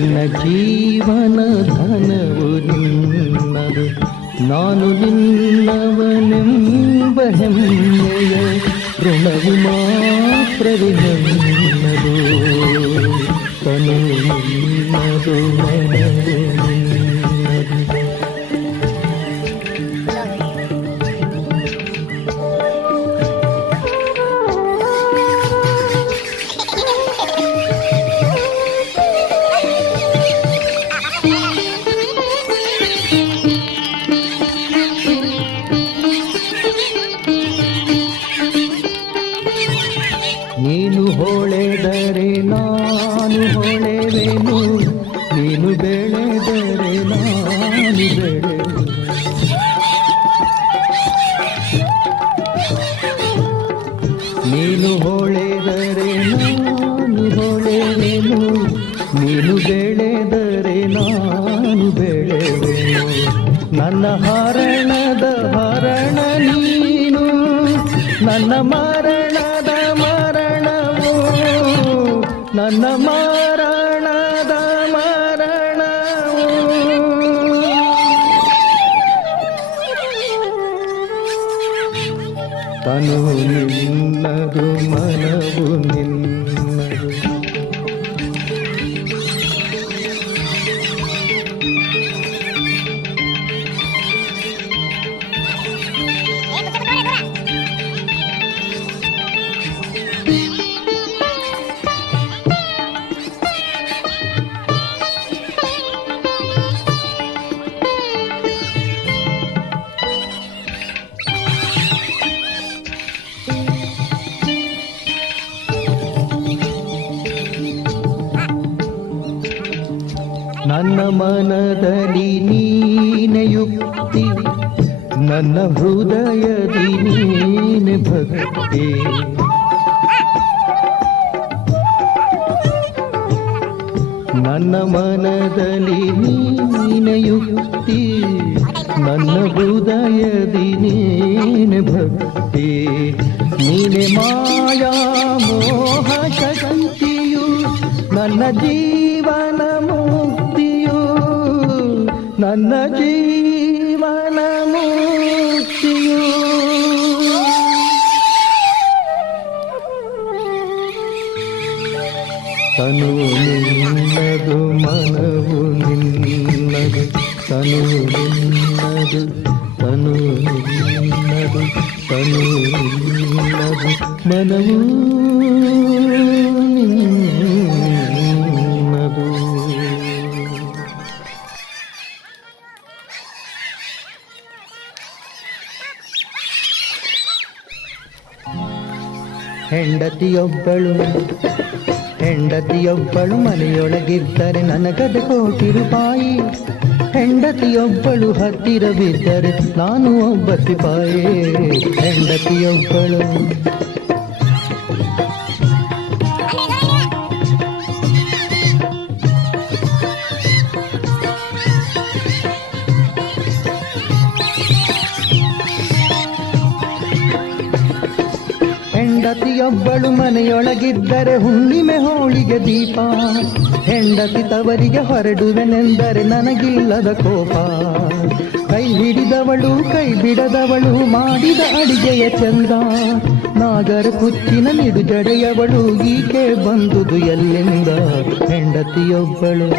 ನನ್ನ ಜೀವನ ಧನವು ನಿನ್ನದು, ನಾನು ನಿನ್ನವನೆಂಬ ಹೆಮ್ಮೆಯ ಋಣವು ಮಾತ್ರವೇ ನನ್ನದು. ತನು ನಿನ್ನದು, ಮನವು ನಿನ್ನದು. ನೀನು ಹೊಳೆದರೆ ನಾನು ಹೊಳೆವೆನು, ನೀನು ಬೆಳೆದರೆ ನಾನು ಬೆಳೆವೆನು. ನೀನು ಹೊಳೆದರೆ ನಾನು ಹೊಳೆವೆನು, ನೀನು ಬೆಳೆದರೆ ನಾನು ಬೆಳೆವೆನು. ನನ್ನ ಹರಣದ ಹರಣ ನೀನು, ನನ್ನ ಮರಣದ ಮರಣವು, ನನ್ನ ಮರಣದ ಮರಣವು. ತನು ನಿನ್ನದು, ಮನವು ನಿನ್ನದು. ನನ್ನ ಮನದಲ್ಲಿ ನೀನೆ ಯುಕ್ತಿ, ನನ್ನ ಹೃದಯದಿ ನೀನೆ ಭಕ್ತಿ. ನನ್ನ ಮನದಲ್ಲಿ ನೀನೆ ಯುಕ್ತಿ, ನನ್ನ ಹೃದಯದಿ ನೀನೆ ಭಕ್ತಿ. ನೀನೆ ಮಾಯಾ ಮೋಹ ಶಕ್ತಿಯು, ನನ್ನ ಜೀವನ ಮುಕ್ತಿಯು, ನನ್ನ ಜೀವನ ಮುಕ್ತಿಯು. ತನು ನಿನ್ನದು, ಮನವು ನಿನ್ನದು. ತನು ನಿನ್ನದು, ತನು ನಿನ್ನದು, ತನು ನಿನ್ನದು, ಮನವು ನಿನ್ನದು. ಹೆಂಡತಿಯೊಬ್ಬಳು ಮನೆಯೊಳಗಿದ್ದರೆ ನನಗದೆ ಕೋಟಿ ರೂಪಾಯಿ. ಹೆಂಡತಿಯೊಬ್ಬಳು ಹತ್ತಿರವಿದ್ದರೆ ನಾನು ಒಬ್ಬ ಸಿಪಾಯಿ. ಹೆಂಡತಿಯೊಬ್ಬಳು ಹೆಂಡತಿಯೊಬ್ಬಳು ಮನೆಯೊಳಗಿದ್ದರೆ ಹುಣ್ಣಿಮೆ ಹೋಳಿಗೆ ದೀಪ. ಹೆಂಡತಿ ತವರಿಗೆ ಹೊರಡುವೆನೆಂದರೆ ನನಗಿಲ್ಲದ ಕೋಪ. ಕೈ ಹಿಡಿದವಳು ಕೈ ಬಿಡದವಳು ಮಾಡಿದ ಅಡಿಗೆಯ ಚಂದ. ನಾಗರ ಕುಚ್ಚಿನ ನಿಡುಜಡೆಯವಳು ಈಕೆ ಬಂದುದು ಎಲ್ಲಿಂದ. ಹೆಂಡತಿಯೊಬ್ಬಳು